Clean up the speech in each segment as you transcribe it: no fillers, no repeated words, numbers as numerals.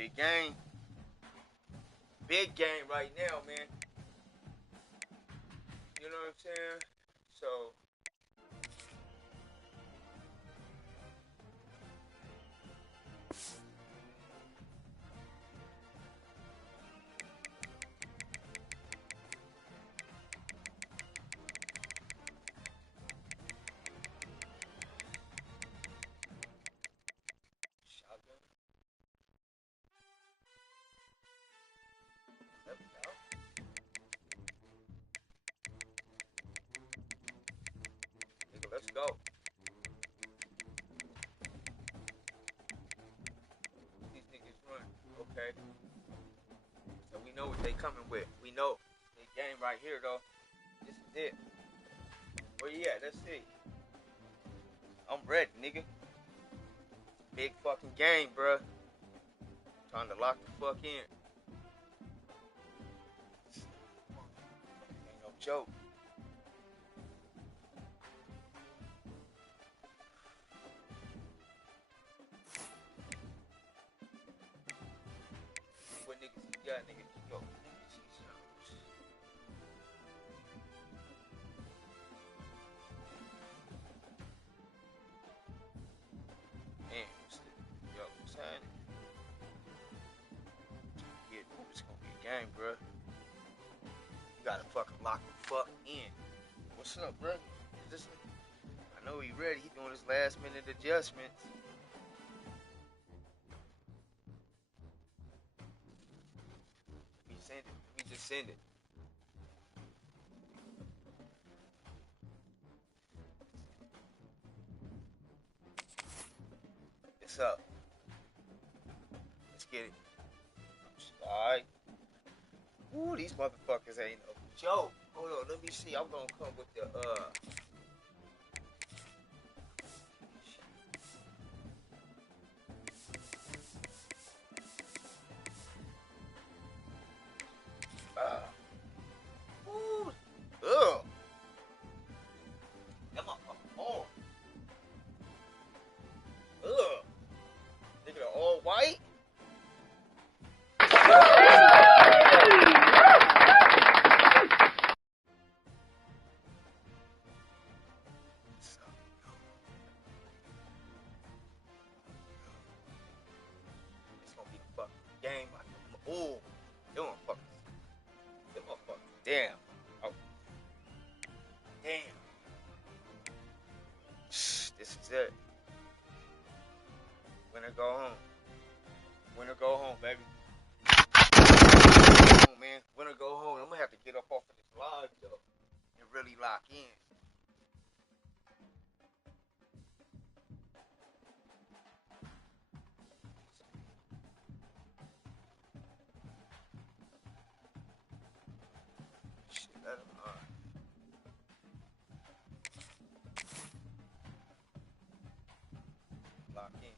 Big game. Big game right now, man. You know what I'm saying? So let's go. These niggas run. Okay. So we know what they coming with. We know. Big game right here, though. This is it. Where you at? Let's see. I'm ready, nigga. Big fucking game, bruh. Trying to lock the fuck in. Ain't no joke. Yeah, nigga, yo, man, yo, son, yeah, it's gonna be a game, bro. You gotta fucking lock the fuck in. What's up, bro? I know he ready. He doing his last minute adjustments. We just send it. It's up. Let's get it. Alright. Ooh, these motherfuckers ain't no joke. Hold on, let me see. I'm gonna come with the white. It's gonna be the fucking game. Oh, them motherfuckers. Damn. Oh, damn. This is it. Winner go home. Winner go home, baby. Oh, man. Winner go home. I'm gonna have to get up off of this live, though, and really lock in. Shit, let him lock in.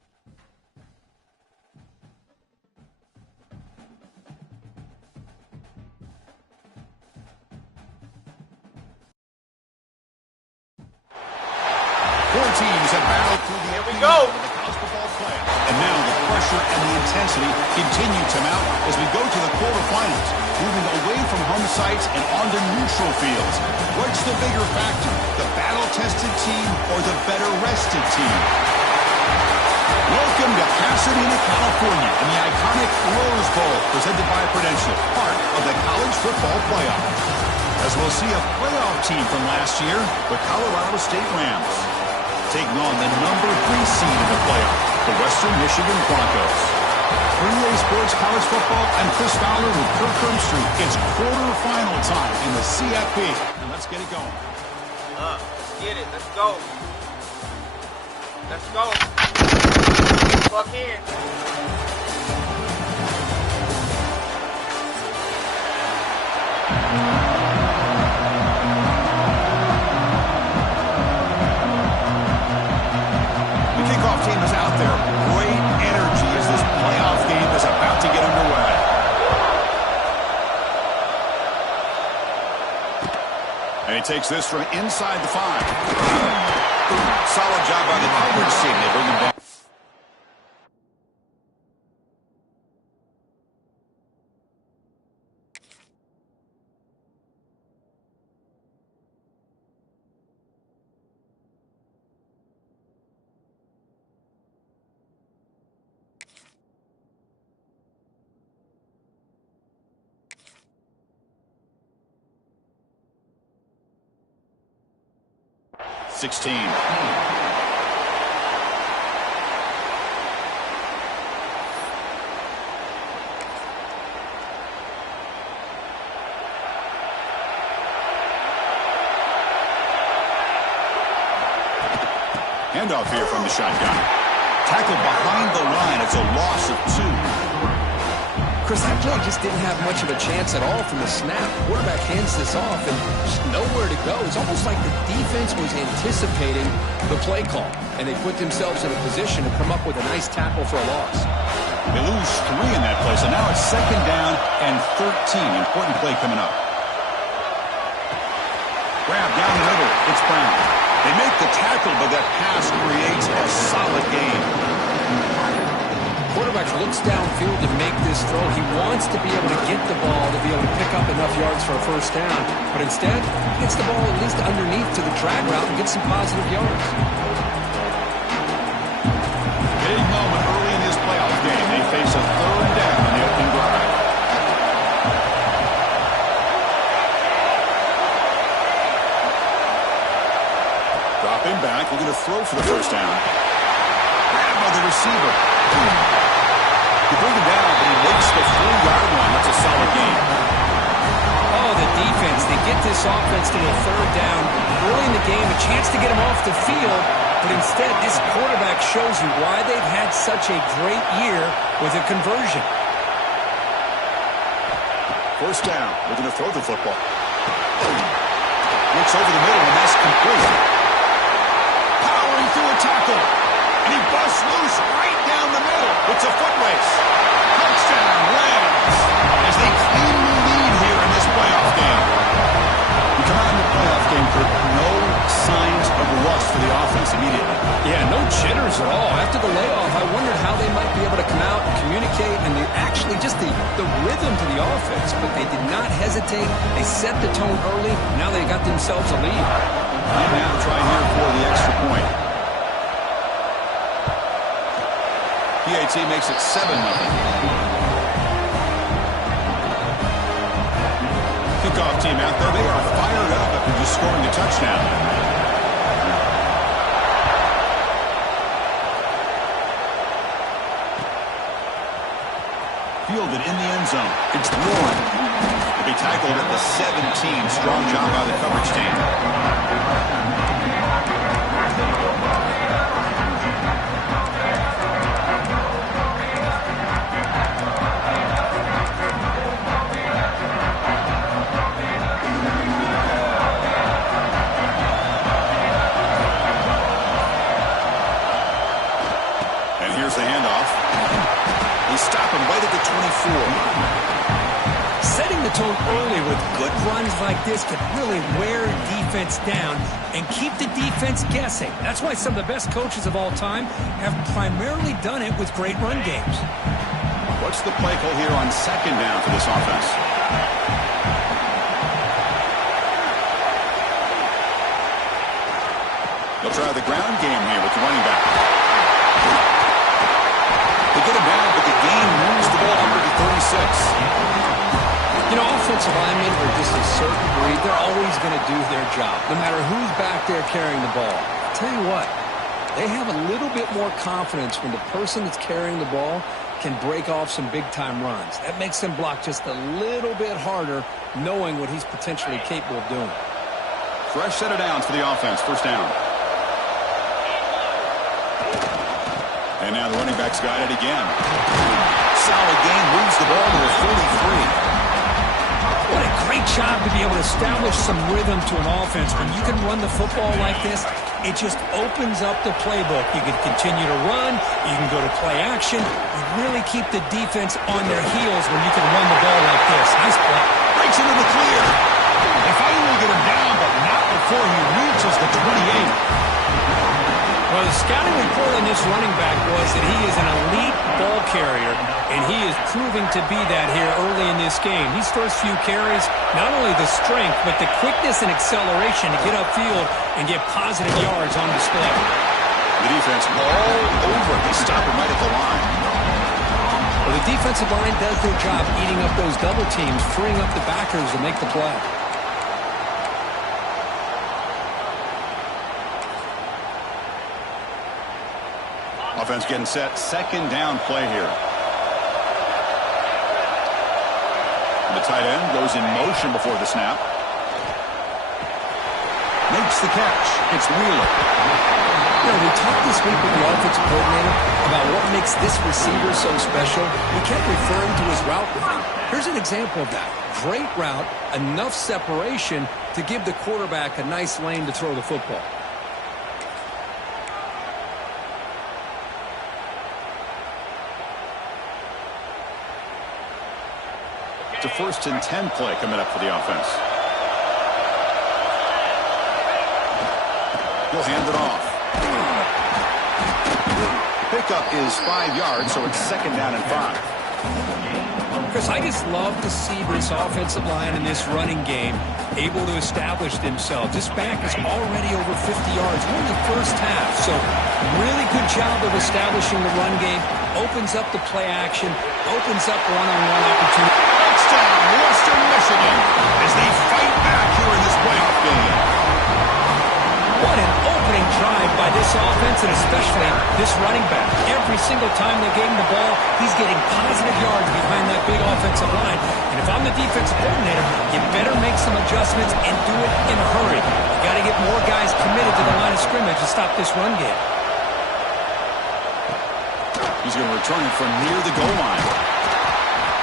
4 teams have battled through the Here we go. of the college football playoffs. And now the pressure and the intensity continue to mount as we go to the quarterfinals, moving away from home sites and onto neutral fields. What's the bigger factor, the battle-tested team or the better-rested team? Welcome to Pasadena, California, in the iconic Rose Bowl, presented by Prudential, part of the college football playoff. As we'll see a playoff team from last year, the Colorado State Rams, taking on the number 3 seed in the playoff, the Western Michigan Broncos. For EA Sports College Football, I'm Chris Fowler with Kirk Herbstreit. It's quarterfinal time in the CFP, and let's get it going. Let's get it. Let's go. Let's go. Fuck in. The kickoff team is out there. Great energy as this playoff game is about to get underway. And he takes this from inside the 5. Solid job by the coverage team. They bring him down. 16. Handoff here from the shotgun. Tackled behind the line. It's a loss of 2. Chris, that play just didn't have much of a chance at all from the snap. Quarterback hands this off and just nowhere to go. It's almost like the defense was anticipating the play call, and they put themselves in a position to come up with a nice tackle for a loss. They lose 3 in that play, so now it's 2nd down and 13. Important play coming up. Grab down the middle. It's Brown. They make the tackle, but that pass creates a solid gain. Quarterback looks downfield to make this throw. He wants to be able to get the ball to be able to pick up enough yards for a first down. But instead, he gets the ball at least underneath to the drag route and gets some positive yards. Big moment early in this playoff game. They face a 3rd down on the opening drive. Drop him back. Looking to throw for the first down. Grabbed by the receiver. You bring him down, but he makes the 4-yard line. That's a solid gain. Oh, the defense. They get this offense to the 3rd down. Early in the game, a chance to get him off the field. But instead, this quarterback shows you why they've had such a great year with a conversion. First down. Looking to throw the football. Looks over the middle, and that's complete. Powering through a tackle. And he busts loose right down the middle. It's a foot race. Touchdown, Rams, as they cleanly lead here in this playoff game. You come out in the playoff game, Kirk, no signs of rust for the offense immediately. Yeah, no jitters at all. After the layoff, I wondered how they might be able to come out and communicate and actually just the rhythm to the offense. But they did not hesitate. They set the tone early. Now they got themselves a lead. And now try here for the extra point. PAT makes it 7-0. Kickoff team out there. They are fired up after just scoring a touchdown. Fielded in the end zone. It's Warren. He'll be tackled at the 17. Strong job by the coverage team. Here's the handoff. They stop him right at the 24. Setting the tone early with good runs like this can really wear defense down and keep the defense guessing. That's why some of the best coaches of all time have primarily done it with great run games. What's the play call here on 2nd down for this offense? They'll try the ground game here with the running back. They get him down, but the game moves the ball under to 36. You know, offensive linemen are just a certain breed. They're always going to do their job, no matter who's back there carrying the ball. I'll tell you what, they have a little bit more confidence when the person that's carrying the ball can break off some big-time runs. That makes them block just a little bit harder, knowing what he's potentially capable of doing. Fresh set of downs for the offense. First down. And now the running back's got it again. Solid game, moves the ball to the 43. What a great job to be able to establish some rhythm to an offense. When you can run the football like this, it just opens up the playbook. You can continue to run. You can go to play action. You really keep the defense on their heels when you can run the ball like this. Nice play. Breaks into the clear. They finally get him down, but not before he reaches the 28. Well, the scouting report on this running back was that he is an elite ball carrier, and he is proving to be that here early in this game. These first few carries, not only the strength, but the quickness and acceleration to get upfield and get positive yards on display. The defense all over. They stop him right at the line. Well, the defensive line does their job eating up those double teams, freeing up the backers to make the play. Offense getting set. Second down play here. And the tight end goes in motion before the snap. Makes the catch. It's Wheeler. You know, we talked this week with the offensive coordinator about what makes this receiver so special. We kept referring to his route running. Here's an example of that. Great route, enough separation to give the quarterback a nice lane to throw the football. It's a 1st and 10 play coming up for the offense. He'll hand it off. Pickup is 5 yards, so it's 2nd down and 5. Chris, I just love to see this offensive line in this running game able to establish themselves. This back is already over 50 yards. We're in the first half, so really good job of establishing the run game. Opens up the play action, opens up one-on-one opportunity. Touchdown, Western Michigan, as they fight back here in this playoff game. What an opening drive by this offense, and especially this running back. Every single time they gave him the ball, he's getting positive yards behind that big offensive line. And if I'm the defensive coordinator, you better make some adjustments and do it in a hurry. You got to get more guys committed to the line of scrimmage to stop this run game. He's going to return it from near the goal line.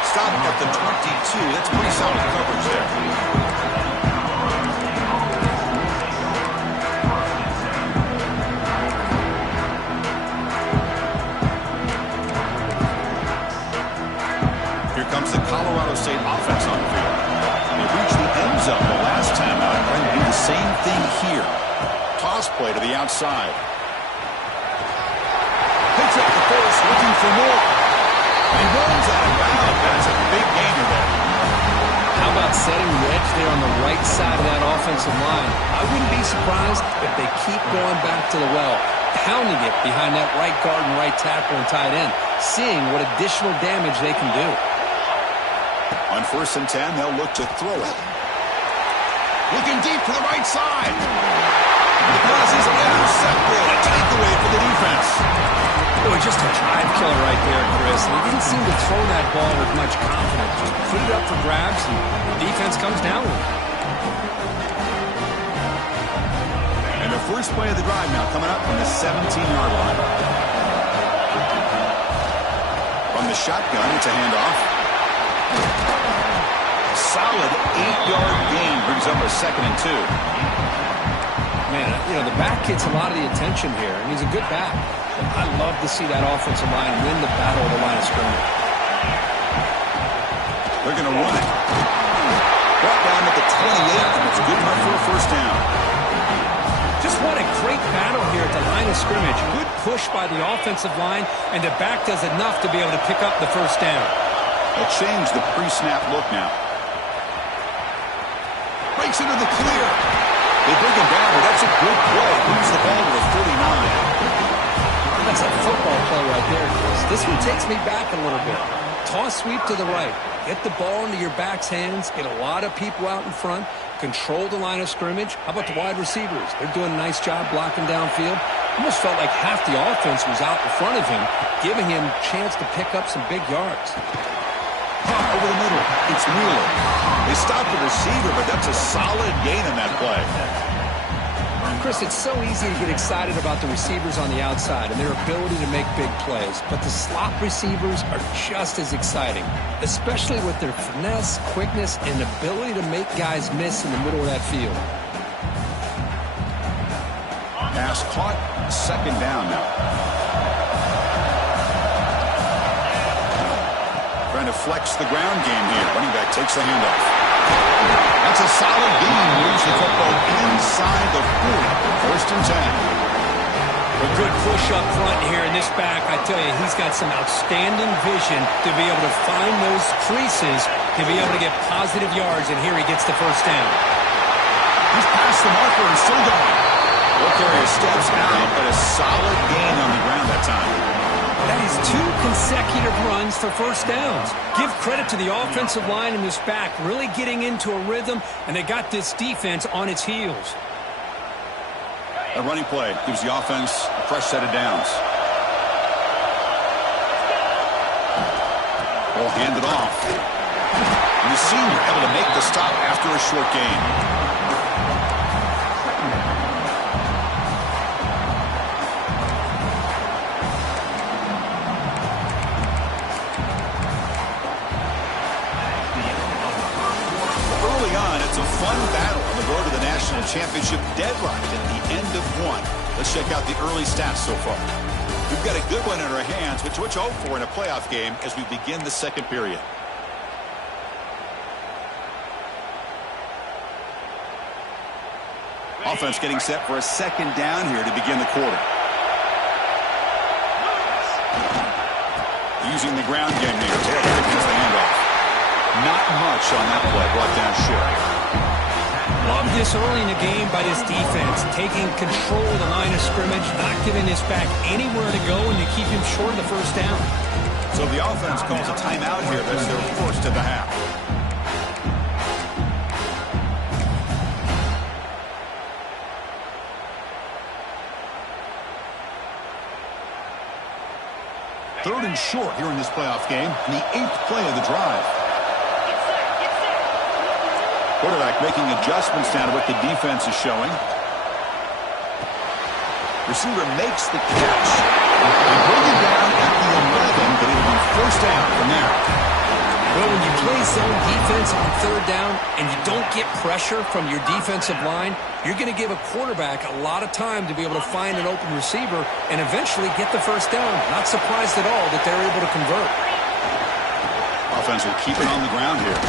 Stop at the 22. That's pretty solid coverage there. Comes the Colorado State offense on the field. They reached the end zone the last time out. Trying to do the same thing here. Toss play to the outside. Picks up the force, looking for more. And runs out of bounds. That's a big gainer there. How about setting the edge there on the right side of that offensive line? I wouldn't be surprised if they keep going back to the well, pounding it behind that right guard and right tackle and tight end, seeing what additional damage they can do. On 1st and 10, they'll look to throw it. Looking deep to the right side. The pass is intercepted. A takeaway for the defense. Boy, just a drive killer right there, Chris. And he didn't seem to throw that ball with much confidence. Just put it up for grabs, and the defense comes down with it. And the first play of the drive now coming up from the 17-yard line. From the shotgun, it's a handoff. Solid 8-yard gain brings up a 2nd and 2. Man, you know, the back gets a lot of the attention here, and he's a good back. I love to see that offensive line win the battle of the line of scrimmage. They're going to run it. Brought down at the 28, and it's good enough for a 1st down. Just what a great battle here at the line of scrimmage. Good push by the offensive line, and the back does enough to be able to pick up the 1st down. They'll change the pre-snap look now. Breaks into the clear. They bring him down, but that's a good play. Moves the ball to the 49. That's a football play right there, Chris. This one takes me back a little bit. Toss sweep to the right. Get the ball into your back's hands. Get a lot of people out in front. Control the line of scrimmage. How about the wide receivers? They're doing a nice job blocking downfield. Almost felt like half the offense was out in front of him, giving him a chance to pick up some big yards. Over the middle, it's Wheeler. They stopped the receiver, but that's a solid gain on that play. Chris, it's so easy to get excited about the receivers on the outside and their ability to make big plays, but the slot receivers are just as exciting, especially with their finesse, quickness, and ability to make guys miss in the middle of that field. Pass caught, 2nd down now. Trying to flex the ground game here. Running back takes the handoff. That's a solid gain. Moves the football inside the 40. 1st and 10. A good push up front here in this back. I tell you, he's got some outstanding vision to be able to find those creases, to be able to get positive yards, and here he gets the 1st down. He's past the marker and still going. Will carry his steps out, but a solid gain on the ground that time. That is 2 consecutive runs for 1st downs. Give credit to the offensive line in this back, really getting into a rhythm, and they got this defense on its heels. A running play gives the offense a fresh set of downs. Will hand it off. And the senior able to make the stop after a short gain. Early on, it's a fun battle on the road to the national championship, deadlocked at the end of one. Let's check out the early stats so far. We've got a good one in our hands, which we'll hope for in a playoff game as we begin the second period. Offense getting set for a second down here to begin the quarter. Using the ground game here. Taylor gets the handoff. Not much on that play. Brought down short. Love this early in the game by this defense. Taking control of the line of scrimmage, not giving this back anywhere to go, and to keep him short of the first down. So the offense calls a timeout here. That's their first of the half. Third and short here in this playoff game, and the 8th play of the drive. Quarterback making adjustments now to what the defense is showing. Receiver makes the catch. They bring it down at the 11, but it'll be first down from there. Well, when you play zone defense on third down and you don't get pressure from your defensive line, you're going to give a quarterback a lot of time to be able to find an open receiver and eventually get the first down. Not surprised at all that they're able to convert. Offense will keep it on the ground here.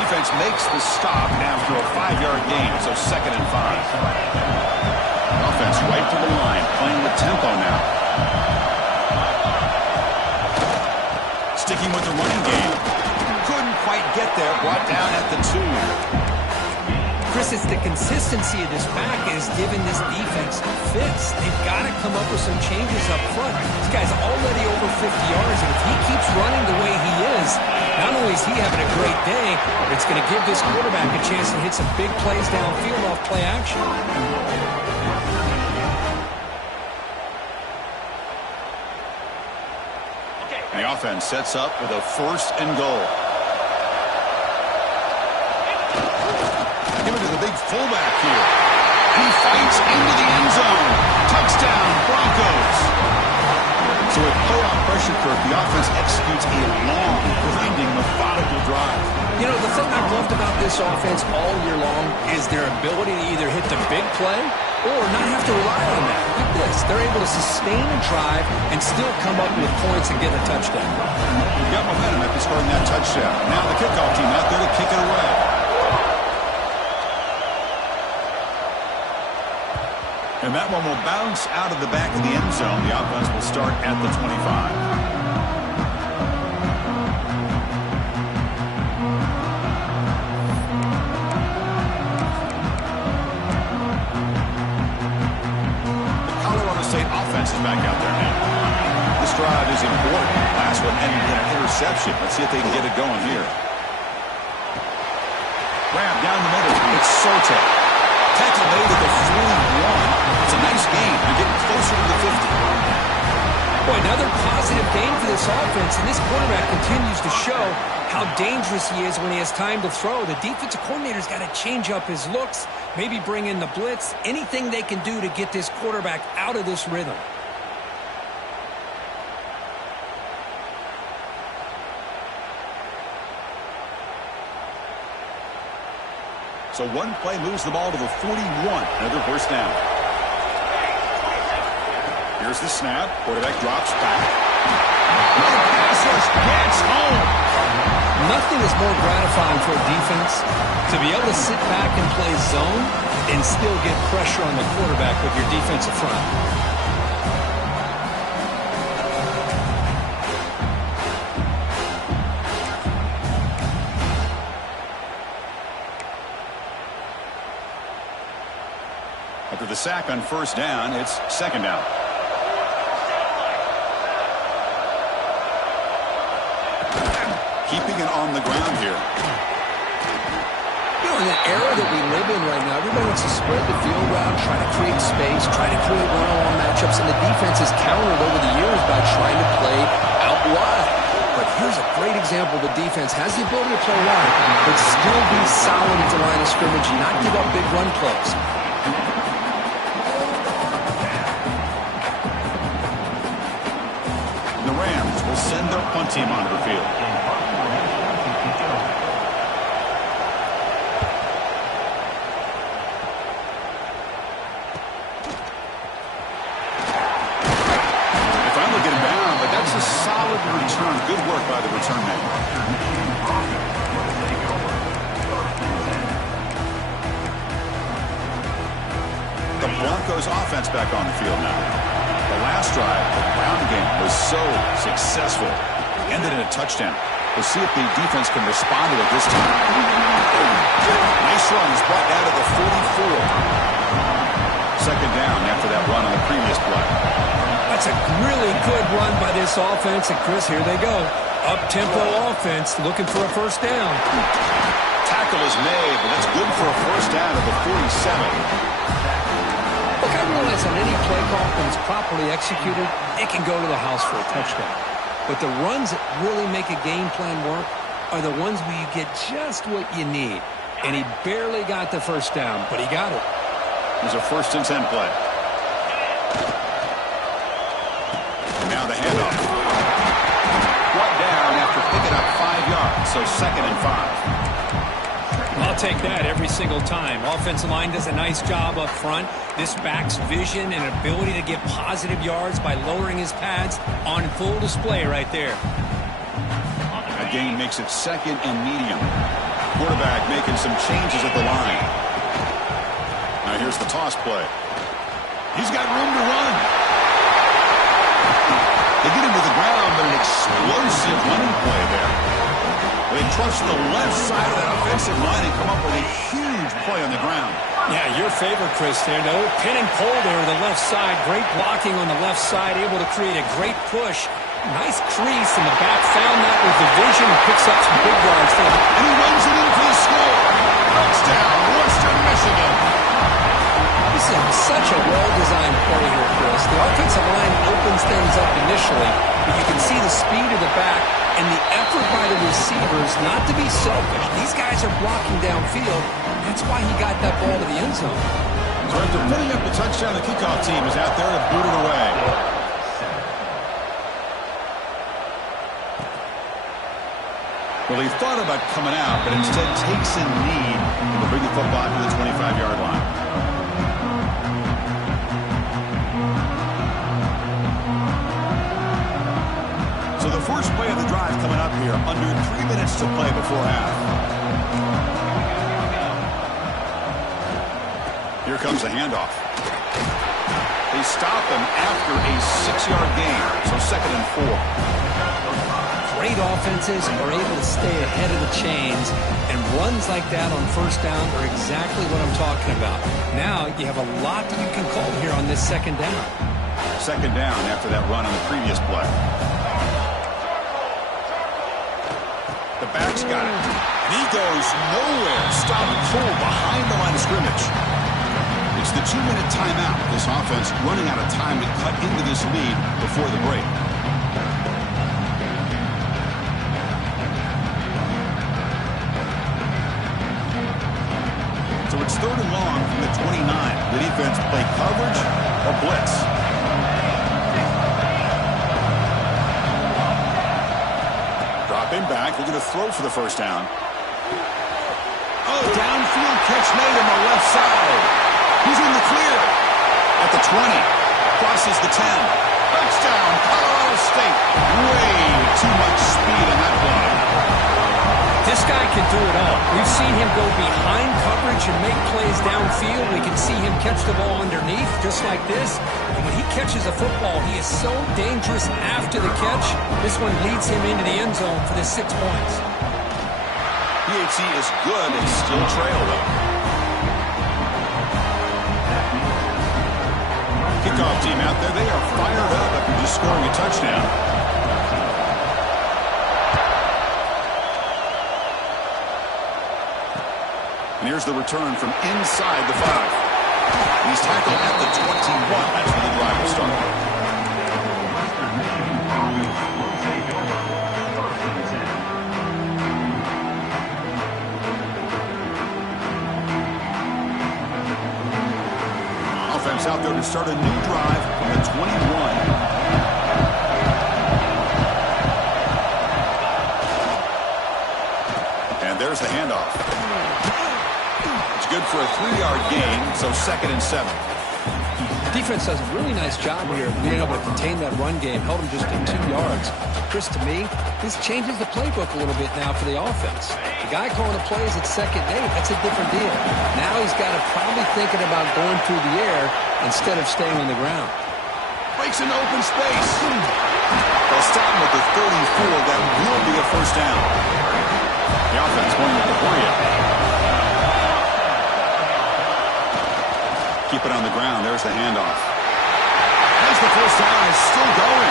Defense makes the stop after a 5-yard gain, so 2nd and 5. Offense right to the line, playing with tempo now. Sticking with the running game. Couldn't quite get there, brought down at the 2. Chris, it's the consistency of this back is giving this defense fits. They've got to come up with some changes up front. This guy's already over 50 yards, and if he keeps running the way he is, not only is he having a great day, but it's going to give this quarterback a chance to hit some big plays downfield off play action. The offense sets up with a 1st and goal. Give it to the big fullback here. And he fights into the end zone. Touchdown, Broncos. So with playoff pressure curve, the offense executes a long, grinding, methodical drive. You know, the thing I've loved about this offense all year long is their ability to either hit the big play or not have to rely on that. Look at this. They're able to sustain a drive and still come up with points and get a touchdown. You've got momentum after scoring that touchdown. Now the kickoff team out there to kick it away. And that one will bounce out of the back of the end zone. The offense will start at the 25. Offense is back out there now. This drive is important. Last one ended in an interception. Let's see if they can get it going here. Grab down the middle. It's Sote. Tackle made at the 41. It's a nice game. They're getting closer to the 50. Boy, another positive game for this offense, and this quarterback continues to show how dangerous he is when he has time to throw. The defensive coordinator's got to change up his looks, maybe bring in the blitz, anything they can do to get this quarterback out of this rhythm. So one play moves the ball to the 41. Another first down. Here's the snap. Quarterback drops back. Pass rush gets home. Nothing is more gratifying for a defense to be able to sit back and play zone and still get pressure on the quarterback with your defensive front. After the sack on first down, it's 2nd down. Keeping it on the ground here. You know, in the era that we live in right now, everybody wants to spread the field route, try to create space, try to create one-on-one matchups, and the defense has countered over the years by trying to play out wide. But Here's a great example. The defense has the ability to play wide, but still be solid at the line of scrimmage and not give up big run plays. The Rams will send their punt team onto the field. They finally get him down, but that's a solid return. Good work by the return man. The Broncos offense back on the field now. The last drive, the ground game was so successful. Ended in a touchdown. We'll see if the defense can respond to it this time. Nice run is brought down to the 44. Second down after that run on the previous play. That's a really good run by this offense. And, Chris, here they go. Up-tempo offense looking for a first down. Tackle is made, but that's good for a first down at the 47. Look, I realize on any play call, when it's properly executed, it can go to the house for a touchdown. But the runs that really make a game plan work are the ones where you get just what you need. And he barely got the first down, but he got it. There's a 1st and 10 play. And now the handoff. Brought down after picking up 5 yards, so 2nd and 5. I'll take that every single time. Offensive line does a nice job up front. This back's vision and ability to get positive yards by lowering his pads on full display right there. That gain makes it 2nd and medium. Quarterback making some changes at the line. Now here's the toss play. He's got room to run. They get him to the ground, but an explosive running play there. They trust the left side of that offensive line and come up with a huge play on the ground. Yeah, your favorite, Chris, there. No pin and pull there on the left side. Great blocking on the left side, able to create a great push. Nice crease, and the back found that with the vision and picks up some big yards there. And he runs it in for the score. Touchdown, Western Michigan. This is such a well-designed play here, Chris. The offensive line opens things up initially, but you can see the speed of the back and the effort by the receivers not to be selfish. These guys are blocking downfield. That's why he got that ball to the end zone. So after putting up the touchdown, the kickoff team is out there to boot it away. Well, he thought about coming out, but instead takes a knee to bring the football to the 25-yard line. So the first play of the drive coming up here, under 3 minutes to play before half. Here comes the handoff. They stop him after a 6-yard gain, so 2nd and 4. Great offenses are able to stay ahead of the chains, and runs like that on first down are exactly what I'm talking about. Now you have a lot that you can call here on this 2nd down. 2nd down after that run on the previous play. The back's got it. And he goes nowhere. Stop and pull behind the line of scrimmage. It's the 2-minute timeout. This offense running out of time to cut into this lead before the break. So it's 3rd and long from the 29. The defense play coverage or blitz. Dropping back, looking to throw for the first down. Oh, downfield catch made on the left side. He's in the clear. At the 20. Crosses the 10. Touchdown, Colorado State. Way too much speed in that play. This guy can do it all. We've seen him go behind coverage and make plays downfield. We can see him catch the ball underneath, just like this. And when he catches a football, he is so dangerous after the catch. This one leads him into the end zone for the 6 points. PAT is good and still trail, though. Kickoff team out there, they are fired up after just scoring a touchdown. And here's the return from inside the 5. He's tackled at the 21. That's where the drive will start. offense out there to start a new drive from the 21. And there's the handoff. It's good for a 3-yard gain, so 2nd and 7. Defense does a really nice job here of being able to contain that run game, held him just at 2 yards. Chris, to me, this changes the playbook a little bit now for the offense. The guy calling the plays at 2nd and 8, that's a different deal. Now he's got to probably thinking about going through the air instead of staying on the ground. Breaks into open space. They'll stop him at the 34. That will be a first down. The offense going with the hurry-up. Keep it on the ground. There's the handoff. Has the first down. Is still going.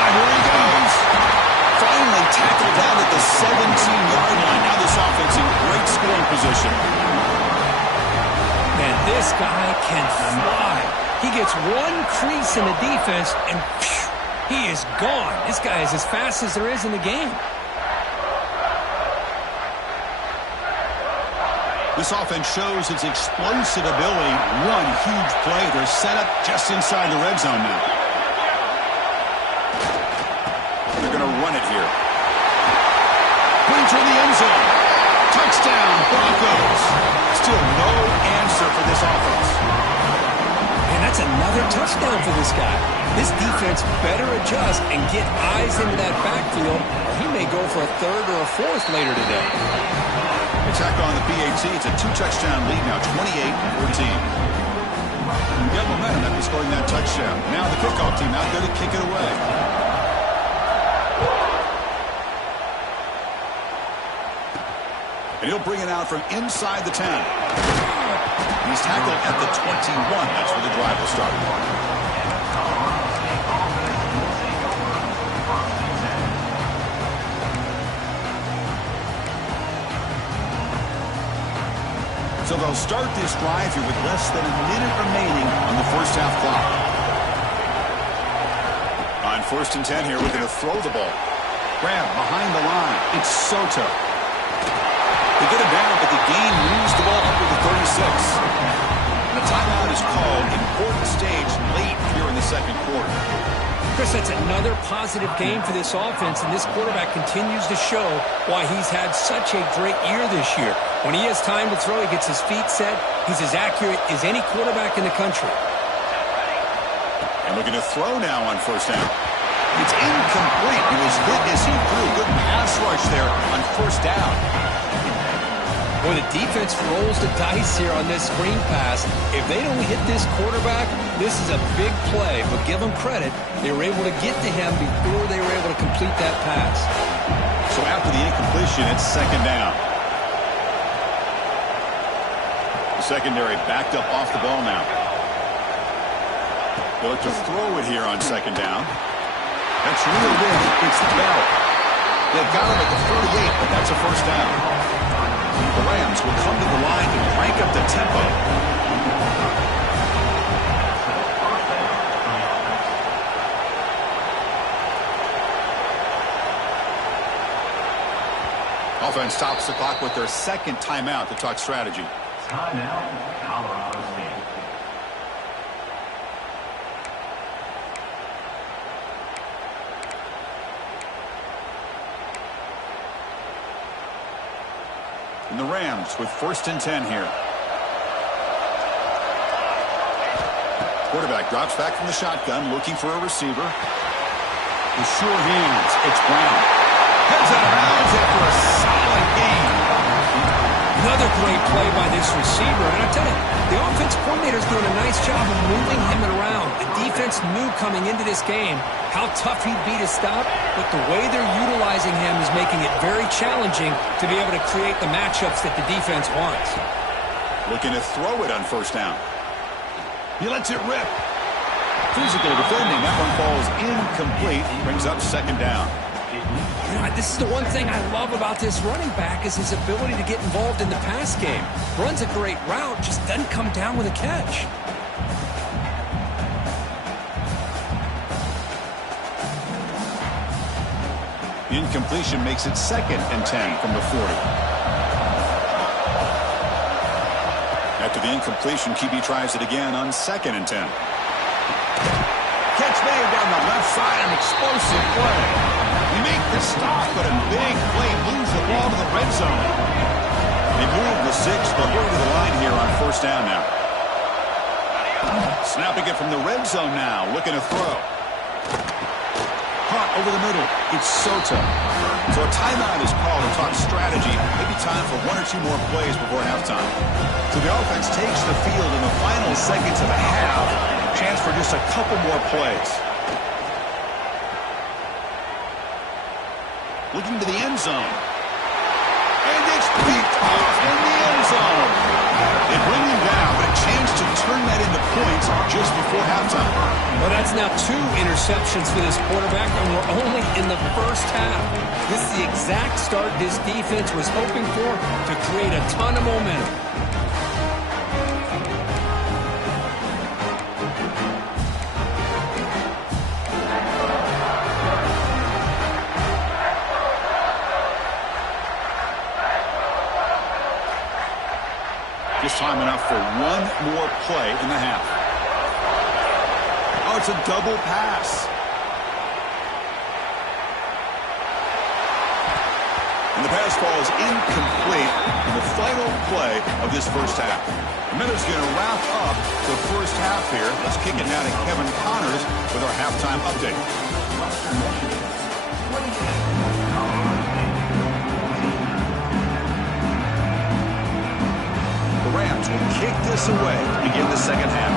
And here he goes. Finally tackled down at the 17-yard line. Now this offense in great scoring position. Man, this guy can fly. He gets one crease in the defense, and phew, he is gone. This guy is as fast as there is in the game. This offense shows its explosive ability. One huge play. They're set up just inside the red zone now. They're going to run it here. Put it to the end zone. Touchdown, Broncos. Still no answer for this offense. And that's another touchdown for this guy. This defense better adjust and get eyes into that backfield, or he may go for a 3rd or a 4th later today. Attack on the PAT. It's a 2-touchdown lead now, 28-14. You got momentum after scoring that touchdown. Now the kickoff team out there to kick it away. And he'll bring it out from inside the 10. He's tackled at the 21. That's where the drive will start. So they'll start this drive here with less than a minute remaining on the first half clock. On 1st and 10 here, looking to throw the ball. Grab behind the line. It's Soto. They get him down, but the gain moves the ball up to the 36. And the timeout is called. Important stage late here in the 2nd quarter. Chris, that's another positive game for this offense, and this quarterback continues to show why he's had such a great year this year. When he has time to throw, he gets his feet set. He's as accurate as any quarterback in the country. And looking to throw now on 1st down. It's incomplete. He was hit as he threw. Good pass rush there on 1st down. Boy, the defense rolls the dice here on this screen pass. If they don't hit this quarterback, this is a big play. But give them credit. They were able to get to him before they were able to complete that pass. So after the incompletion, it's 2nd down. The secondary backed up off the ball now. They look to throw it here on 2nd down. That's reeled in. It's Bell. They've got him at the 38, but that's a first down. The Rams will come to the line to crank up the tempo. Offense stops the clock with their 2nd timeout to talk strategy. Timeout, Colorado State. And the Rams with 1st and 10 here. Quarterback drops back from the shotgun, looking for a receiver. With sure hands, it's Brown. Heads out of bounds after a solid game. Another great play by this receiver. And I tell you, the offense coordinator's doing a nice job of moving him around. The defense knew coming into this game how tough he'd be to stop, but the way they're utilizing him is making it very challenging to be able to create the matchups that the defense wants. Looking to throw it on 1st down. He lets it rip. Physical defending. That one falls incomplete. Brings up 2nd down. You know, this is the one thing I love about this running back is his ability to get involved in the pass game. Runs a great route, just doesn't come down with a catch. Incompletion makes it 2nd and 10 from the 40. At After the incompletion, QB tries it again on 2nd and 10. Catch made down the left side, an explosive play. They make the stop, but a big play moves the ball to the red zone. They move the 6. They'll go to the line here on 1st down now. Snapping it from the red zone now, looking to throw. Caught over the middle. It's Soto. So a timeout is called to talk strategy. Maybe time for 1 or 2 more plays before halftime. So the offense takes the field in the final seconds of the half. Chance for just a couple more plays. Looking to the end zone. And it's picked off in the end zone. They bring him down, but a chance to turn that into points just before halftime. Well, that's now 2 interceptions for this quarterback, and we're only in the first half. This is the exact start this defense was hoping for to create a ton of momentum. Just time enough for 1 more play in the half. Oh, it's a double pass. And the pass falls incomplete in the final play of this first half. The Minutes going to wrap up the first half here. Let's kick it now to Kevin Connors with our halftime update. The Rams will kick this away to begin the second half.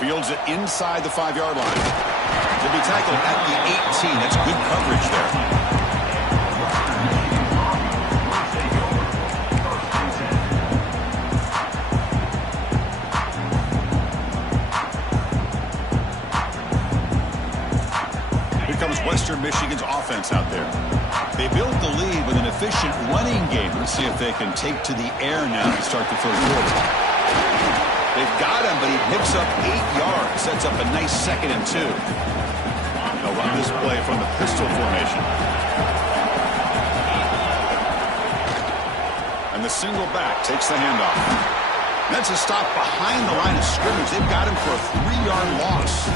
Fields it inside the 5-yard line. He'll be tackled at the 18. That's good coverage there. Western Michigan's offense out there. They built the lead with an efficient running game. Let's see if they can take to the air now to start the third quarter. They've got him, but he picks up 8 yards. Sets up a nice 2nd and 2. They'll run this play from the pistol formation. And the single back takes the handoff. That's a stop behind the line of scrimmage. They've got him for a 3-yard loss.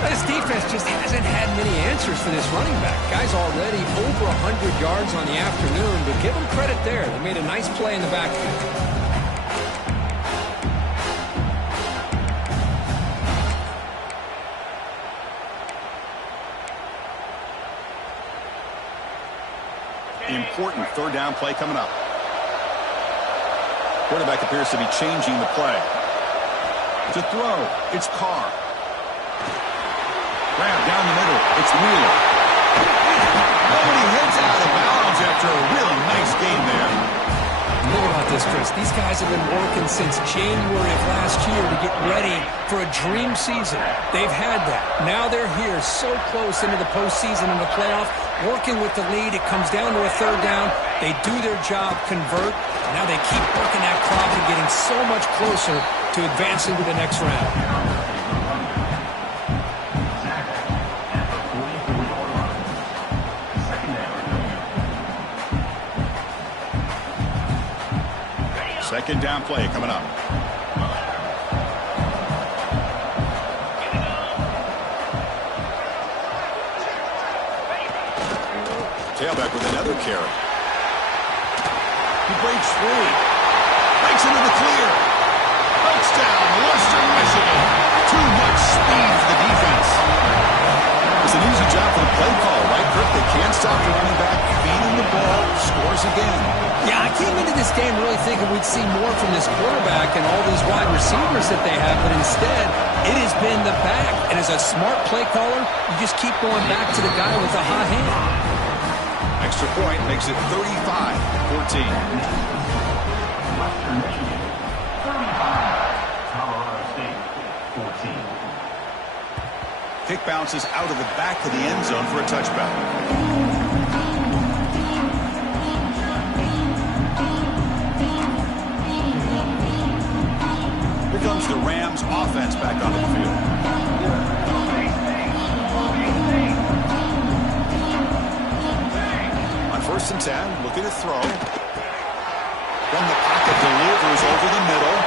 This defense just hasn't had many answers for this running back. Guy's already over 100 yards on the afternoon, but give them credit there. They made a nice play in the backfield. The important 3rd down play coming up. Quarterback appears to be changing the play. To throw, it's Carr. Grab down the middle. It's Wheeler. Nobody hits out of bounds after a really nice game there. Think about this, Chris. These guys have been working since January of last year to get ready for a dream season. They've had that. Now they're here so close into the postseason and the playoff, working with the lead. It comes down to a 3rd down. They do their job, convert. Now they keep working that clock and getting so much closer to advancing to the next round. Second down play coming up. Tailback with another carry. He breaks free. Breaks into the clear. Touchdown, Western Michigan. Too much speed for the defense. It's an easy job for the play call, right, Kirk? They can't stop the running back. Feeding the ball. Scores again. Yeah, I came into this game really thinking we'd see more from this quarterback and all these wide receivers that they have, but instead, it has been the back. And as a smart play caller, you just keep going back to the guy with the hot hand. Extra point makes it 35-14. Western Michigan, 35. Colorado State, 14. Kick bounces out of the back of the end zone for a touchback. Here comes the Rams offense back onto the field. First and 10, looking to throw. From the pocket, delivers over the middle.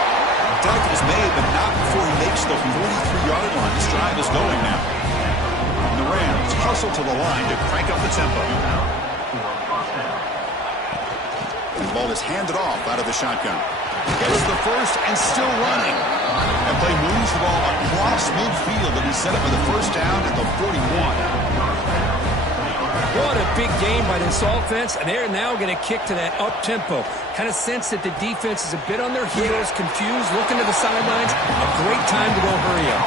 Tackle is made, but not before he makes the 43-yard line. This drive is going now. And the Rams hustle to the line to crank up the tempo. The ball is handed off out of the shotgun. Gets the first and still running. And play moves the ball across midfield, and he set up for the first down at the 41. What a big game by this offense, and they're now going to kick to that up-tempo. Kind of sense that the defense is a bit on their heels, confused, looking to the sidelines. A great time to go hurry up.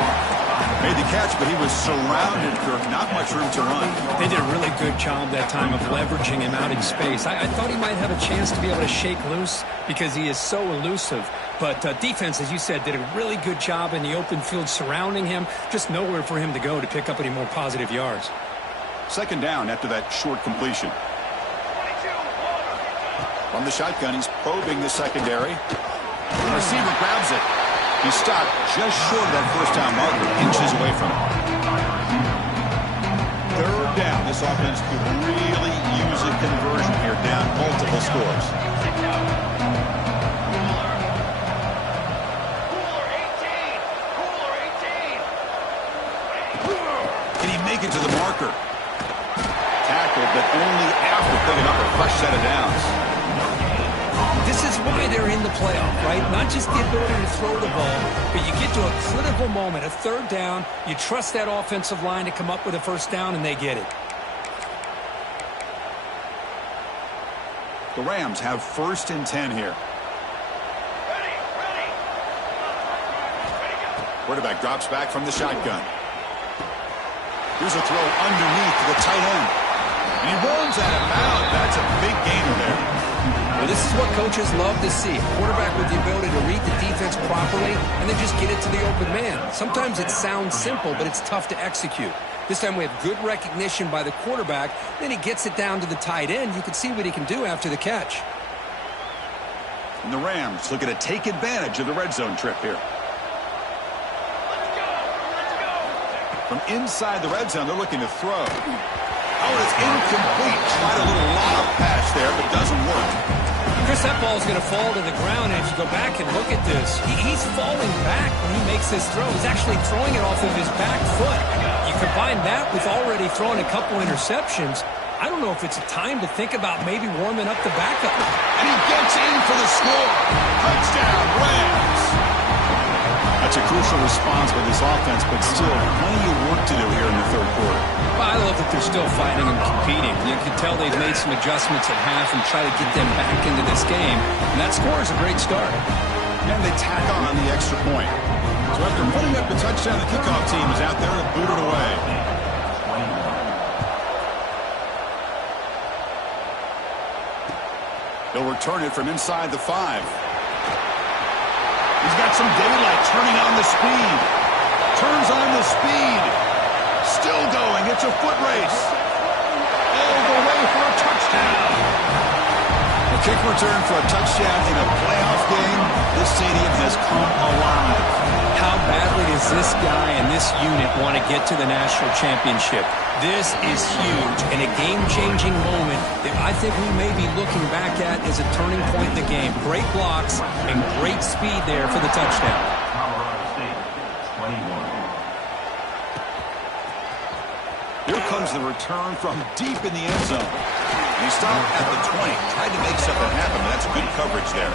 Made the catch, but he was surrounded, Kirk. Not much room to run. They did a really good job that time of leveraging him out in space. I thought he might have a chance to be able to shake loose because he is so elusive. But defense, as you said, did a really good job in the open field surrounding him. Just nowhere for him to go to pick up any more positive yards. Second down after that short completion. From the shotgun, he's probing the secondary. The receiver grabs it. He's stopped just short of that first down marker, inches away from it. Third down. This offense could really use a conversion here, down multiple scores. Can he make it to the marker? Tackled, but only after picking up a fresh set of downs. This is why they're in the playoff, right? Not just the ability to throw the ball, but you get to a critical moment, a third down, you trust that offensive line to come up with a first down, and they get it. The Rams have first and 10 here. Quarterback drops back from the shotgun. Here's a throw underneath to the tight end. And he runs out of bounds. That's a big gainer there. Well, this is what coaches love to see. A quarterback with the ability to read the defense properly and then just get it to the open man. Sometimes it sounds simple, but it's tough to execute. This time we have good recognition by the quarterback. Then he gets it down to the tight end. You can see what he can do after the catch. And the Rams looking to take advantage of the red zone trip here. From inside the red zone, they're looking to throw. Oh, it's incomplete. Tried a little lob pass there, but doesn't work. Chris, that ball is going to fall to the ground, and if you go back and look at this, he's falling back when he makes this throw. He's actually throwing it off of his back foot. You combine that with already throwing a couple interceptions, I don't know if it's a time to think about maybe warming up the backup. And he gets in for the score. Touchdown, Rams. That's a crucial response by this offense, but still plenty of work to do here in the third quarter. Well, I love that they're still fighting and competing. You can tell they've made some adjustments at half and try to get them back into this game. And that score is a great start. And they tack on the extra point. So after putting up the touchdown, the kickoff team is out there to boot it away. They'll return it from inside the 5. He's got some daylight, turning on the speed. Turns on the speed. Still going. It's a foot race. All the way for a touchdown. A kick return for a touchdown in a playoff game. This stadium has come alive. How badly does this guy and this unit want to get to the national championship? This is huge and a game-changing moment that I think we may be looking back at as a turning point in the game. Great blocks and great speed there for the touchdown. Here comes the return from deep in the end zone. And he stopped at the 20. Tried to make something happen, but that's good coverage there.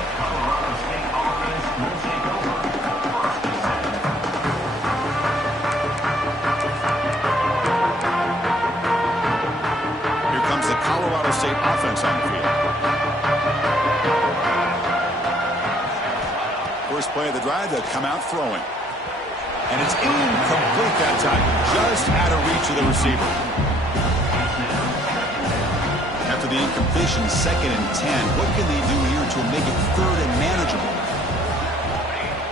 Here comes the Colorado State offense on the field. First play of the drive, they'll come out throwing. And it's incomplete that time, just out of reach of the receiver. After the incompletion, 2nd and 10. What can they do here to make it 3rd and manageable?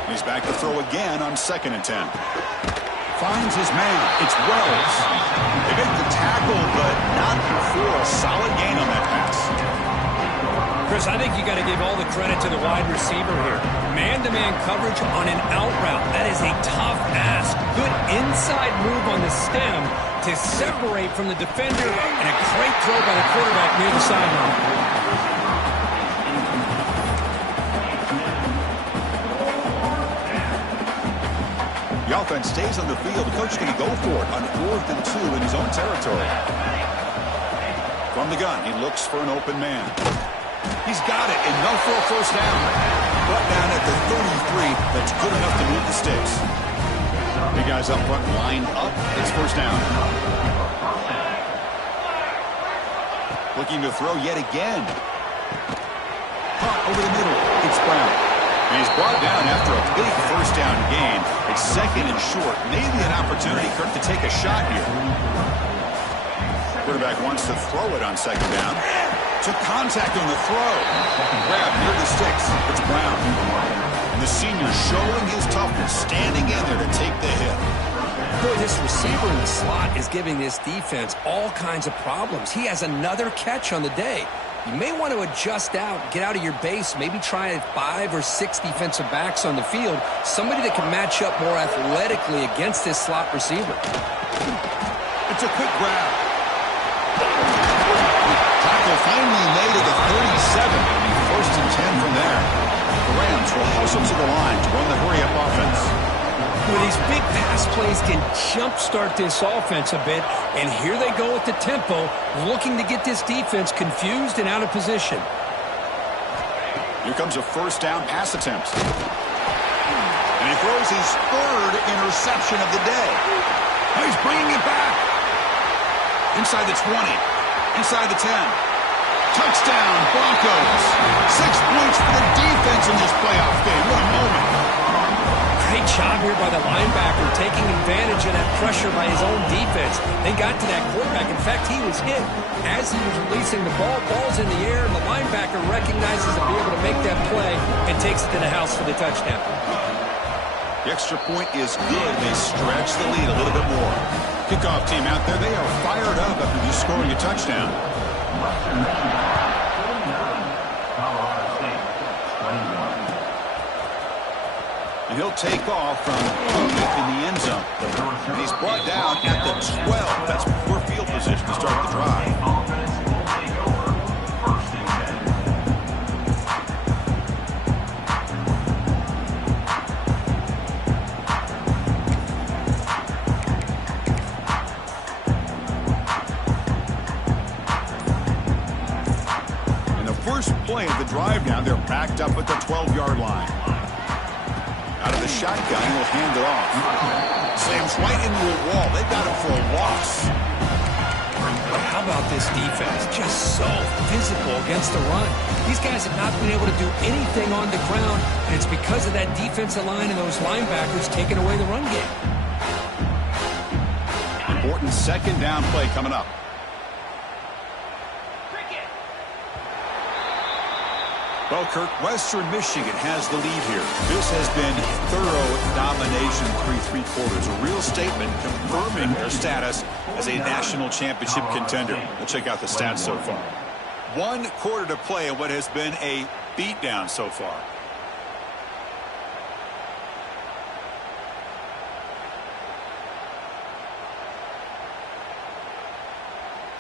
He's back to throw again on 2nd and 10. Finds his man. It's Wells. They make the tackle, but not for a solid gain on that pass. Chris, I think you got to give all the credit to the wide receiver here. Man-to-man coverage on an out route. That is a tough ask. Good inside move on the stem to separate from the defender, and a great throw by the quarterback near the sideline. The offense stays on the field. The coach is going to go for it on 4th and 2 in his own territory. From the gun, he looks for an open man. He's got it, enough for a first down. Brought down at the 33. That's good enough to move the sticks. The guys up front lined up. It's first down. Looking to throw yet again. Caught over the middle. It's Brown. He's brought down after a big first down gain. It's 2nd and short. Maybe an opportunity, Kirk, to take a shot here. Quarterback wants to throw it on 2nd down. Took contact on the throw. Grab near the sticks. It's Brown. And the senior showing his toughness, standing in there to take the hit. Boy, this receiver in the slot is giving this defense all kinds of problems. He has another catch on the day. You may want to adjust out, get out of your base, maybe try 5 or 6 defensive backs on the field, somebody that can match up more athletically against this slot receiver. It's a quick grab. Tackle finally made at the 37. It'll be 1st and 10 from there. The Rams will hustle to the line to run the hurry-up offense. Well, these big pass plays can jumpstart this offense a bit, and here they go with the tempo, looking to get this defense confused and out of position. Here comes a first down pass attempt. And he throws his 3rd interception of the day. Oh, he's bringing it back. Inside the 20. Inside the 10. Touchdown, Broncos. 6 points for the defense in this playoff game. What a moment. Great job here by the linebacker, taking advantage of that pressure by his own defense. They got to that quarterback. In fact, he was hit as he was releasing the ball. Ball's in the air, and the linebacker recognizes to be able to make that play and takes it to the house for the touchdown. The extra point is good. They stretch the lead a little bit more. Kickoff team out there, they are fired up after just scoring a touchdown. And he'll take off from in the end zone. And he's brought down at the 12. That's poor field position to start the drive. And the first play of the drive now, they're backed up at the 12-yard line. Out of the shotgun, he'll hand it off. Slams right into a wall. They got him for a loss. How about this defense? Just so physical against the run. These guys have not been able to do anything on the ground, and it's because of that defensive line and those linebackers taking away the run game. Important 2nd down play coming up. Well, Kirk, Western Michigan has the lead here. This has been thorough domination through 3 quarters. A real statement confirming their status as a national championship contender. Let's check out the stats so far. 1 quarter to play in what has been a beatdown so far.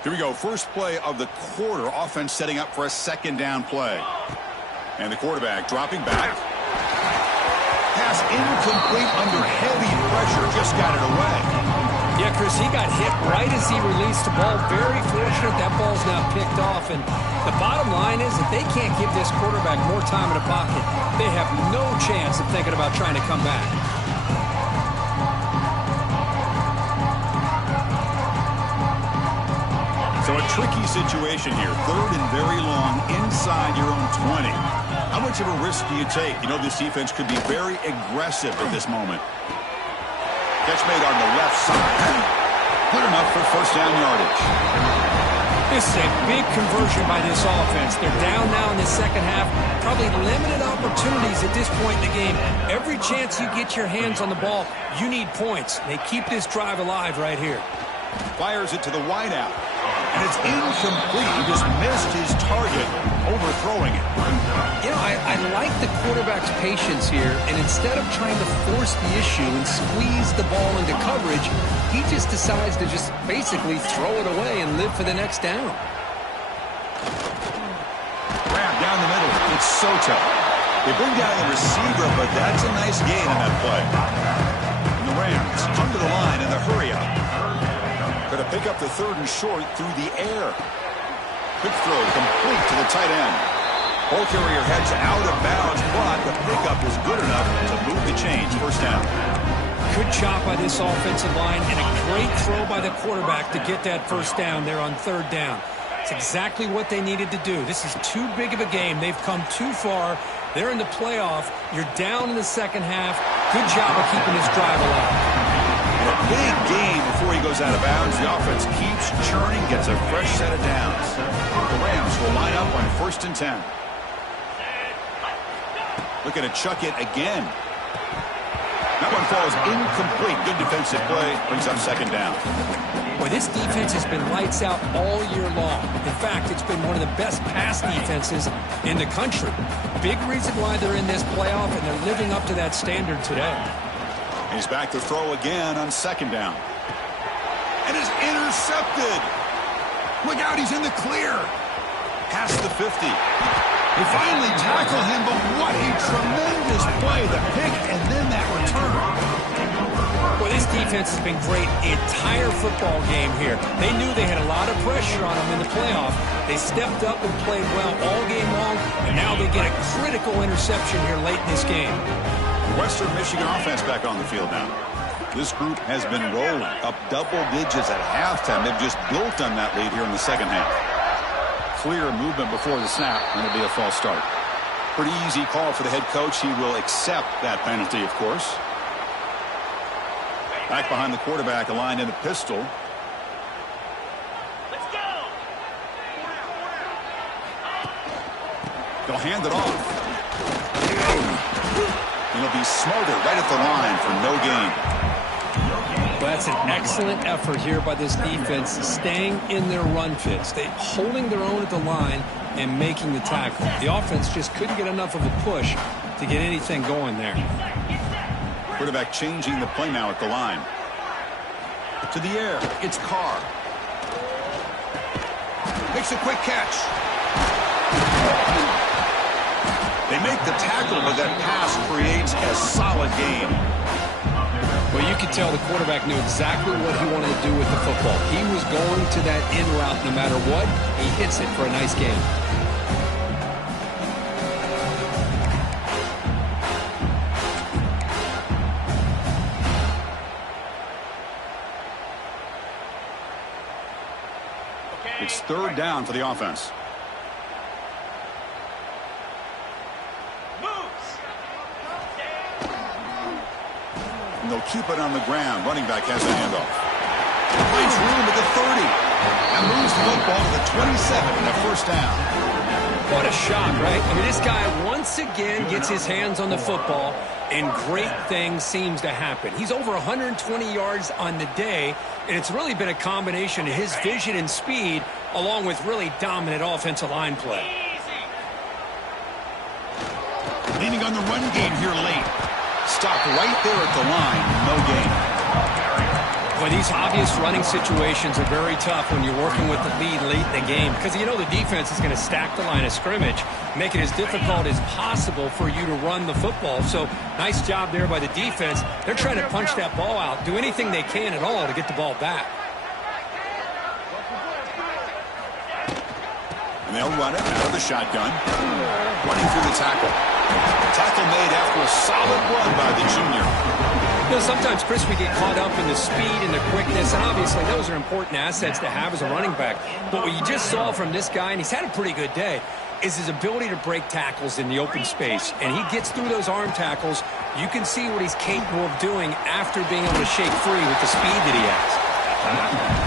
Here we go. First play of the quarter. Offense setting up for a 2nd down play. And the quarterback dropping back. Pass incomplete under heavy pressure. Just got it away. Yeah, Chris, he got hit right as he released the ball. Very fortunate that ball's now picked off. And the bottom line is that they can't give this quarterback more time in the pocket. They have no chance of thinking about trying to come back. So a tricky situation here. 3rd and very long inside your own 20. How much of a risk do you take? You know, this defense could be very aggressive at this moment. Catch made on the left side. Good enough for first down yardage. This is a big conversion by this offense. They're down now in the second half. Probably limited opportunities at this point in the game. Every chance you get your hands on the ball, you need points. They keep this drive alive right here. Fires it to the wideout. And it's incomplete. He just missed his target. Over throwing it. You know, I like the quarterback's patience here, and instead of trying to force the issue and squeeze the ball into coverage, he just decides to just basically throw it away and live for the next down. Grab down the middle. It's Soto. They bring down the receiver, but that's a nice gain on that play. And the Rams come to the line in the hurry-up. Going to pick up the 3rd and short through the air. Quick throw complete to the tight end. Ball carrier heads out of bounds, but the pickup is good enough to move the chains. First down. Good job by this offensive line and a great throw by the quarterback to get that first down there on 3rd down. It's exactly what they needed to do. This is too big of a game. They've come too far. They're in the playoff. You're down in the second half. Good job of keeping this drive alive. A big gain before he goes out of bounds. The offense keeps churning, gets a fresh set of downs. The Rams will line up on 1st and 10. Looking to chuck it again. That one falls incomplete. Good defensive play. Brings up 2nd down. Well, this defense has been lights out all year long. In fact, it's been one of the best pass defenses in the country. Big reason why they're in this playoff, and they're living up to that standard today. He's back to throw again on 2nd down. And is intercepted. Look out, he's in the clear. Past the 50. They finally tackle him, but what a tremendous play. The pick and then that return. Well, this defense has been great the entire football game here. They knew they had a lot of pressure on them in the playoff. They stepped up and played well all game long, and now they get a critical interception here late in this game. Western Michigan offense back on the field now. This group has been rolling up double digits at halftime. They've just built on that lead here in the second half. Clear movement before the snap, and it'll be a false start. Pretty easy call for the head coach. He will accept that penalty, of course. Back behind the quarterback, aligned in the pistol. Let's go. They'll hand it off. And he'll be smothered right at the line for no gain. Well, that's an excellent effort here by this defense, staying in their run fits. They holding their own at the line and making the tackle. The offense just couldn't get enough of a push to get anything going there. Quarterback changing the play now at the line. To the air, it's Carr. Makes a quick catch. They make the tackle, but that pass creates a solid gain. Well, you could tell the quarterback knew exactly what he wanted to do with the football. He was going to that in route no matter what. He hits it for a nice gain. It's 3rd down for the offense. And they'll keep it on the ground. Running back has a handoff. Finds room at the 30. And moves the football to the 27 and a first down. What a shot, right? I mean, this guy once again gets his hands on the football, and great things seems to happen. He's over 120 yards on the day, and it's really been a combination of his vision and speed along with really dominant offensive line play. Leaning on the run game here late. Stopped right there at the line. No gain. Well, these obvious running situations are very tough when you're working with the lead late in the game because you know the defense is going to stack the line of scrimmage, make it as difficult as possible for you to run the football. So nice job there by the defense. They're trying to punch that ball out, do anything they can at all to get the ball back. And they'll run it out of the shotgun. Running through the tackle. Tackle made after a solid run by the junior. You know, sometimes, Chris, we get caught up in the speed and the quickness, and obviously those are important assets to have as a running back. But what you just saw from this guy, and he's had a pretty good day, is his ability to break tackles in the open space. And he gets through those arm tackles. You can see what he's capable of doing after being able to shake free with the speed that he has.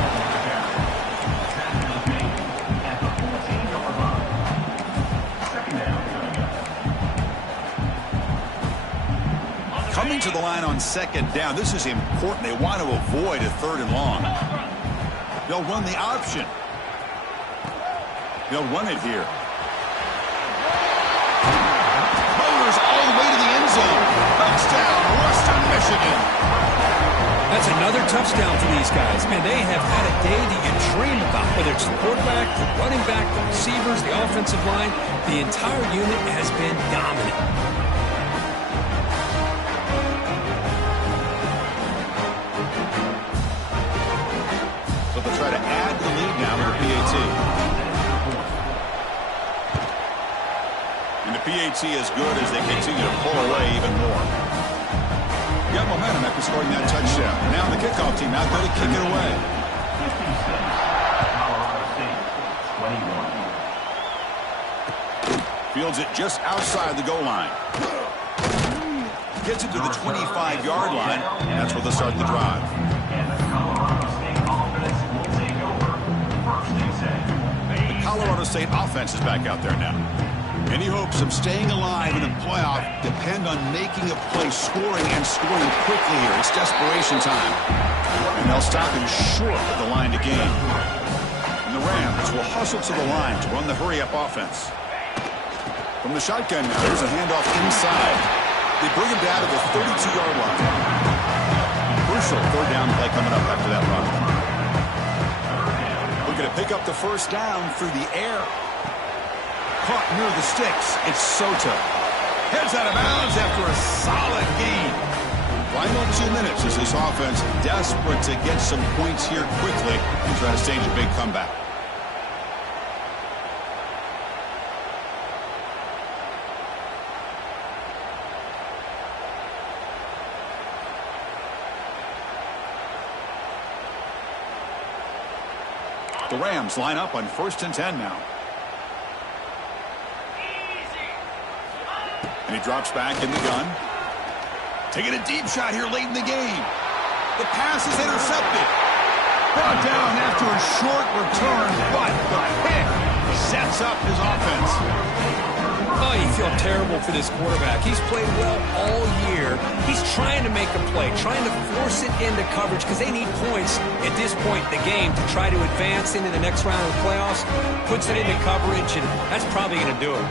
Coming to the line on 2nd down. This is important. They want to avoid a 3rd and long. They'll run the option. They'll run it here. Michigan. That's another touchdown for these guys. Man, they have had a day that you dream about, whether it's the quarterback, the running back, the receivers, the offensive line. The entire unit has been dominant. So they'll try to add to the lead now with the PAT. And the PAT is good as they continue to pull away even more. Got momentum after scoring that touchdown. Now the kickoff team out there to kick it away. 56, Colorado State, 21. Fields it just outside the goal line. Gets it to the 25-yard line. That's where they'll start the drive. And the Colorado State offense will take over first and 10. The Colorado State offense is back out there now. Any hopes of staying alive in the playoff depend on making a play, scoring quickly here. It's desperation time. And they'll stop him short of the line to gain. And the Rams will hustle to the line to run the hurry-up offense. From the shotgun now, there's a handoff inside. They bring him down to the 32-yard line. Crucial third down play coming up after that run. Looking to pick up the first down through the air. Caught near the sticks. It's Soto. Heads out of bounds after a solid gain. Final 2 minutes as this offense desperate to get some points here quickly and try to stage a big comeback. The Rams line up on 1st and 10 now. And he drops back in the gun. Taking a deep shot here late in the game. The pass is intercepted. Brought down after a short return, but the pick sets up his offense. Oh, you feel terrible for this quarterback. He's played well all year. He's trying to make a play, trying to force it into coverage because they need points at this point in the game to try to advance into the next round of the playoffs. Puts it into coverage, and that's probably going to do it.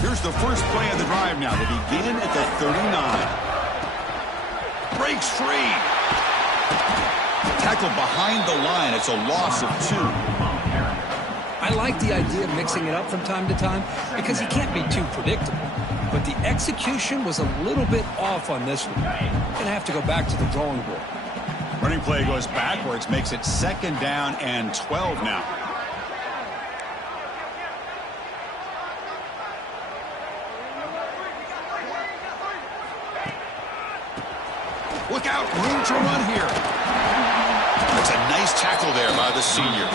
Here's the first play of the drive now. They begin at the 39. Breaks free. Tackle behind the line. It's a loss of 2. I like the idea of mixing it up from time to time because he can't be too predictable. But the execution was a little bit off on this one. Gonna have to go back to the drawing board. Running play goes backwards, makes it 2nd down and 12 now. Look out, room to run here. That's a nice tackle there by the senior.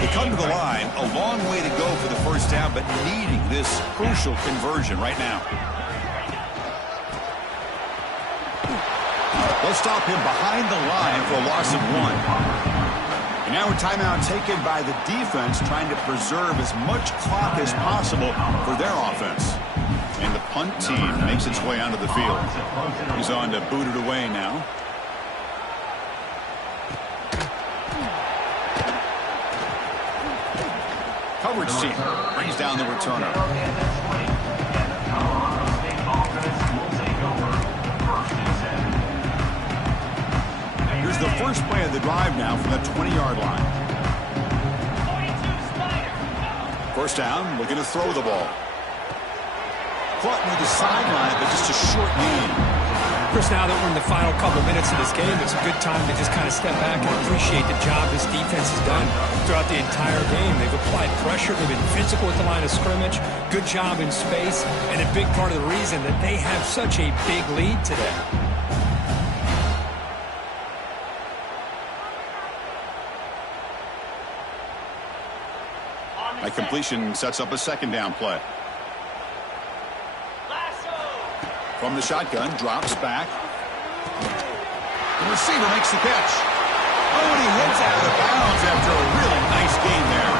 They come to the line, a long way to go for the first down, but needing this crucial conversion right now. They'll stop him behind the line for a loss of 1. And now a timeout taken by the defense, trying to preserve as much clock as possible for their offense. And the punt team makes its way onto the field. He's on to boot it away now. Coverage team brings down the returner. Here's the first play of the drive now from the 20-yard line. First down, looking to throw the ball. Caught near the sideline, but just a short gain. Chris, now that we're in the final couple minutes of this game, it's a good time to just kind of step back and appreciate the job this defense has done throughout the entire game. They've applied pressure. They've been physical at the line of scrimmage. Good job in space, and a big part of the reason that they have such a big lead today. A completion sets up a 2nd down play. From the shotgun, drops back. The receiver makes the catch. Oh, and he heads out of bounds after a really nice game there.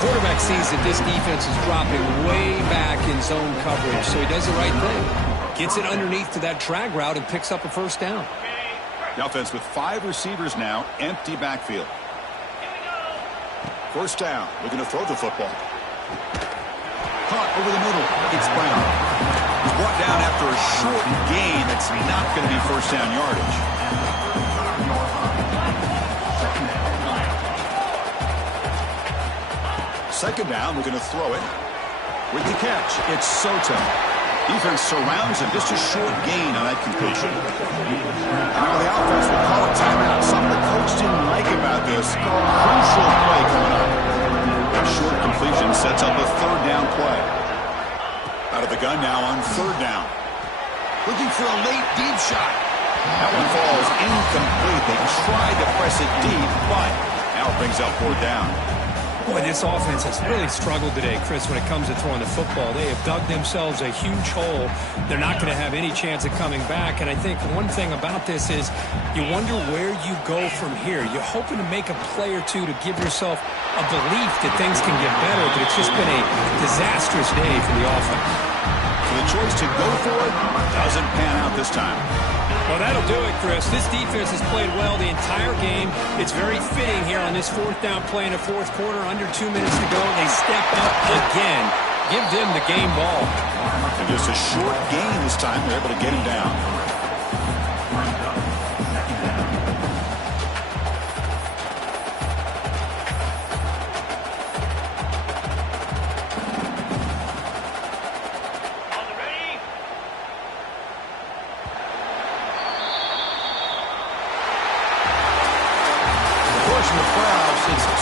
Quarterback sees that this defense is dropping way back in zone coverage, so he does the right thing. Gets it underneath to that drag route and picks up a first down. The offense with 5 receivers now, empty backfield. First down. Looking to throw the football. Caught over the middle. It's Brown. He's brought down after a short gain. That's not going to be first down yardage. Second down. Looking to throw it. With the catch, it's Soto. Defense surrounds him. Just a short gain on that completion. Now the offense will call a timeout. Something the coach didn't like about this. Crucial play coming up. A short completion sets up a third down play. Out of the gun now on third down. Looking for a late deep shot. That one falls incomplete. They tried to press it deep, but now it brings up fourth down. Boy, this offense has really struggled today, Chris, when it comes to throwing the football. They have dug themselves a huge hole. They're not going to have any chance of coming back. And I think one thing about this is you wonder where you go from here. You're hoping to make a play or two to give yourself a belief that things can get better, but it's just been a disastrous day for the offense. So the choice to go for it doesn't pan out this time. Well, that'll do it, Chris. This defense has played well the entire game. It's very fitting here on this fourth down play in the fourth quarter. Under 2 minutes to go. They step up again. Give them the game ball. And just a short gain this time. They're able to get him down.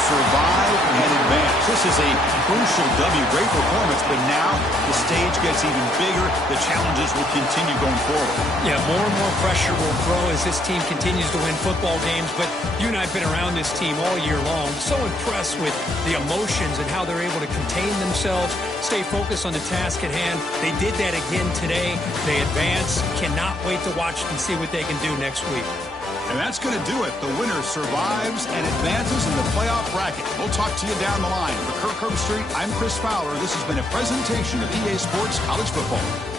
Survive and advance. This is a crucial W. Great performance, but now the stage gets even bigger. The challenges will continue going forward. Yeah, more and more pressure will grow as this team continues to win football games, but you and I have been around this team all year long. So impressed with the emotions and how they're able to contain themselves, stay focused on the task at hand. They did that again today. They advance. Cannot wait to watch and see what they can do next week. And that's going to do it. The winner survives and advances in the playoff bracket. We'll talk to you down the line. For Kirk Herbstreit, I'm Chris Fowler. This has been a presentation of EA Sports College Football.